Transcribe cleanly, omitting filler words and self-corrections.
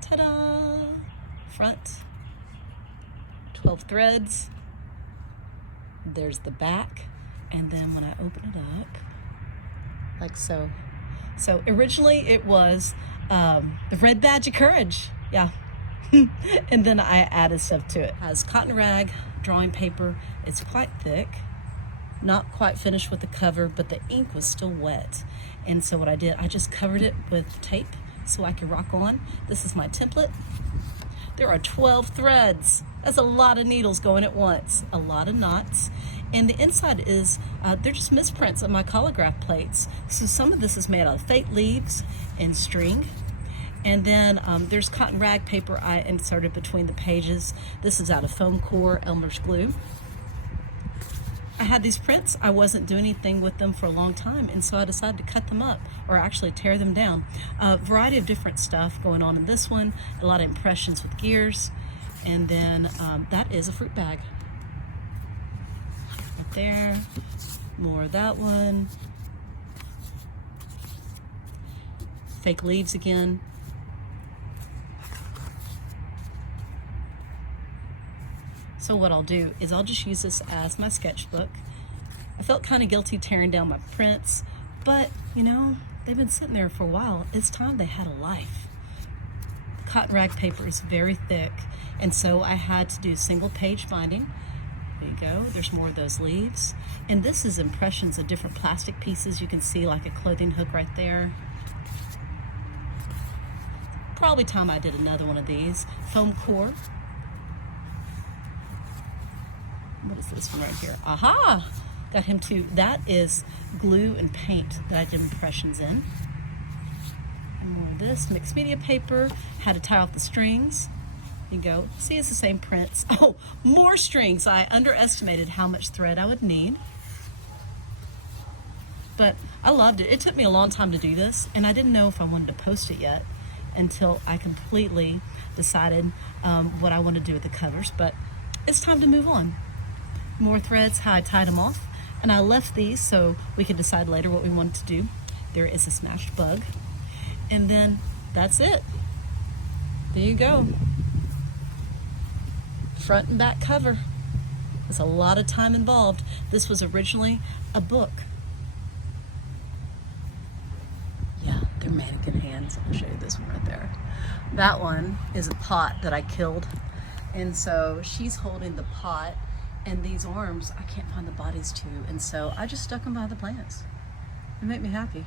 Ta-da! Front, 12 threads. There's the back, and then when I open it up, like so. So originally it was the red badge of courage, yeah. And then I added stuff to it. It has cotton rag, drawing paper. It's quite thick, not quite finished with the cover, but the ink was still wet. And so what I did, I just covered it with tape so I could rock on. This is my template. There are 12 threads. That's a lot of needles going at once, a lot of knots. And the inside is, they're just misprints of my Collagraph plates. So some of this is made out of fake leaves and string. And then there's cotton rag paper I inserted between the pages. This is out of foam core Elmer's glue. I had these prints. I wasn't doing anything with them for a long time, and so I decided to cut them up, or actually tear them down. A variety of different stuff going on in this one, a lot of impressions with gears, and then that is a fruit bag. Right there, more of that one. Fake leaves again. So what I'll do is I'll just use this as my sketchbook. I felt kind of guilty tearing down my prints, but you know, they've been sitting there for a while. It's time they had a life. Cotton rag paper is very thick, and so I had to do single page binding. There you go, there's more of those leaves. And this is impressions of different plastic pieces. You can see like a clothing hook right there. Probably time I did another one of these. Foam core. What is this one right here? Aha! Got him too. That is glue and paint that I did impressions in. And more of this mixed media paper. Had to tie off the strings. There you go. See, it's the same prints. Oh, more strings. I underestimated how much thread I would need. But I loved it. It took me a long time to do this, and I didn't know if I wanted to post it yet until I completely decided what I wanted to do with the covers. But it's time to move on. More threads, how I tied them off, and I left these so we could decide later what we wanted to do. There is a smashed bug, and then that's it. There you go. Front and back cover. There's a lot of time involved. This was originally a book. Yeah, they're mannequin hands. I'll show you this one right there. That one is a pot that I killed, and so she's holding the pot. And these arms, I can't find the bodies to, and so I just stuck them by the plants. They make me happy.